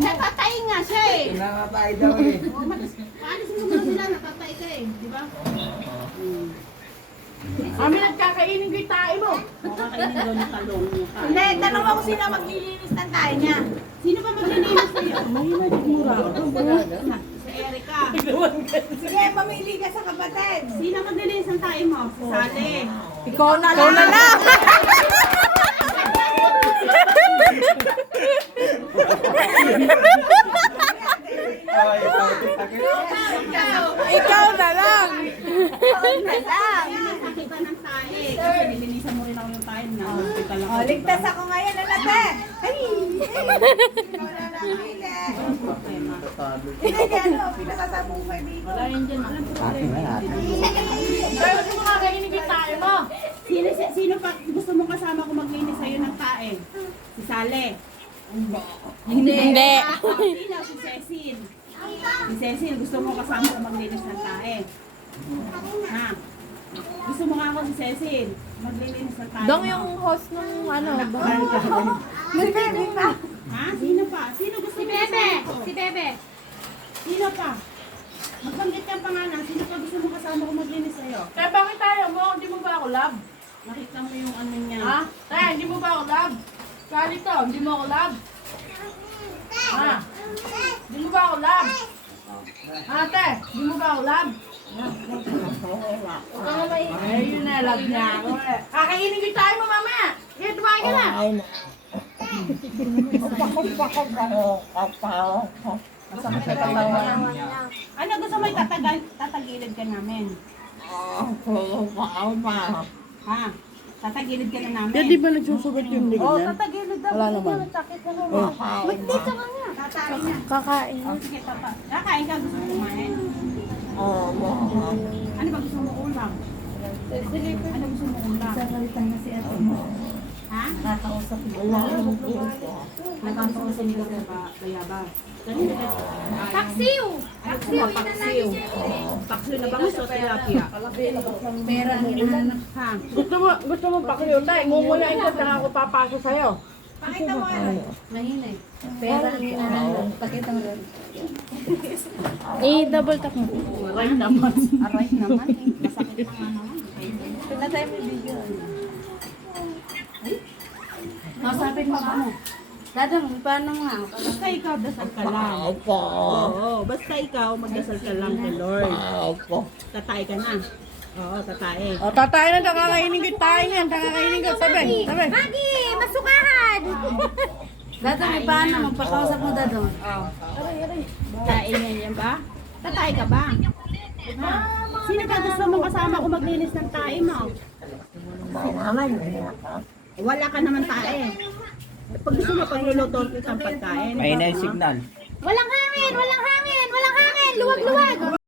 Natatay nga siya eh. Nakatay daw eh. Paano sino sila natatay ka eh, di ba? Kami nagkakainin ko yung tae mo. Makakainin daw ng talong yung tayo. Hindi, tanong ako sino maglilinis ng tae niya. Sino ba maglilinis sa'yo? Si Erica. Sige, mamili ka sa kapatid. Sino maglilinis ng tayo mo? Si Sally. Ikaw na lang. Ikaw na lang. Sakit ka ng tae. Kasi nilinisan mo rin ako yung tayo na. Oh, ligtas ako ngayon, ate. Ay! Ikaw na lang, Mile. Hindi, ano, pinakatabong kaibigan. Wala yun dyan. Alam ko rin. Pero gusto mo kakainin ko yung tae mo. Sino pa gusto mo kasama ko maglinis sa'yo ng tae? Si Sally. Hindi. Sino? Si Cecil. Si Cecil, gusto mo kasama ko maglinis ng tae? Ha? Gusto mo nga ako si Cecil? Maglilinis ng tae. Dong yung host nung ano, May baby pa. Ha? Sino pa? Sino gusto mo kasama ko? Si Bebe. Sino pa? Magbanggit ka pa nga na. Sino pa gusto mo kasama ko maglinis sa'yo? Kaya bakit tayo mo? Hindi mo ba ako love? Nakita mo yung ano niya. Ha? Tayo, hindi mo ba ako love? Kali to, hindi mo ako love? Ha? Hindi mo ba ako love? Ate, hindi mo ba ako love? Ay, yun na, love niya ako eh. Kakainin ko tayo mo, mama. Kaya tumahin ka na. Ano gusto mo tatagilid ka namin? Ha? Tatagilid ka na namin? Di ba nagsusugat yung liga Oh, niyan? tatagilid daw. Wala naman. Sakit na naman. Magdi ka nga nga. Tatayin na. Kakain. Oh, sige, tata. Kakain ka, gusto mo kumain? Ano ba gusto mo ulam? Ano gusto mo ulam? Ha? Nakausap niyo sa bayaba. Paksiw! Paksiw, paksiw. Paksiw na bangus o tilapia? Pera ha? Gusto mo pa kayo tayo. Ngumulain ko, saka ako papasok sa'yo. Pakita mo ano? Mahina eh. Pera ang hinahanap. Pakita mo rin. I-double tap mo. Aray naman. Aray naman eh. Masakit na nga naman. Pinatay mo yung video. Masapit mo ba mo? Dadang, paano nga? Basta ikaw, dasal ka lang. Oo, basta ikaw, magdasal ka lang kay Lord. Tatay ka na. Oo, tatay. O, tatay na, nakakainin ko tayo niyan. Nakakainin ko, sabi. Magi! Masukahan! Dadang, paano? Magpakausap mo, Dadang. Tatay niya yan ba? Tatay ka ba? Ha? Sino ka gusto mo kasama ko maglinis ng tae mo? Wala ka naman tae. Pag gusto mo pagluluto kitang pagkain. May na signal. Walang hangin! Walang hangin! Walang hangin! Luwag-luwag!